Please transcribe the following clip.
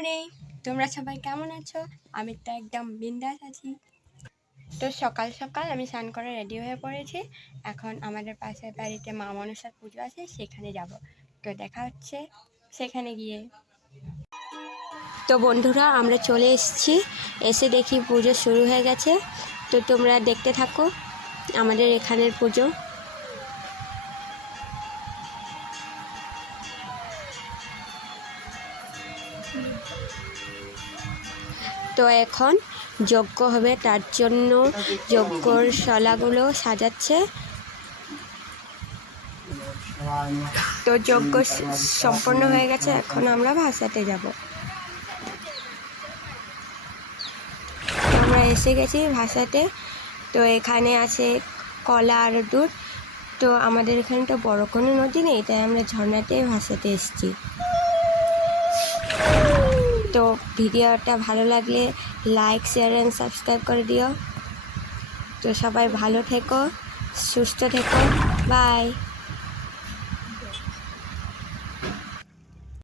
Morning. তোমরা সবাই কেমন আছো? আমি তো একদম বিন্দাস আছি। তো সকাল সকাল আমি স্নান করে রেডি হয়ে পড়েছি। এখন আমাদের পাশের বাড়িতে মা মনসার পুজো আছে, সেখানে যাব। তো দেখা হচ্ছে সেখানে গিয়ে। তো বন্ধুরা, আমরা চলে এসেছি। এসে দেখি পুজো শুরু হয়ে গেছে। তো তোমরা দেখতে থাকো আমাদের এখানের পুজো। তো এখন যজ্ঞ হবে, তার জন্য যজ্ঞর শলাগুলো সাজাচ্ছে। তো যজ্ঞ সম্পন্ন হয়ে গেছে, এখন আমরা ভাসাতে যাব। আমরা এসে গেছি ভাসাতে। তো এখানে আছে কলা আর দুধ। তো আমাদের এখানে তো বড় কোনো নদী নেই, তাই আমরা ঝর্ণাতে ভাসাতে এসেছি। তো ভিডিওটা ভালো লাগলে লাইক শেয়ার অ্যান্ড সাবস্ক্রাইব করে দিও। তো সবাই ভালো থেকো, সুস্থ থেকো বাই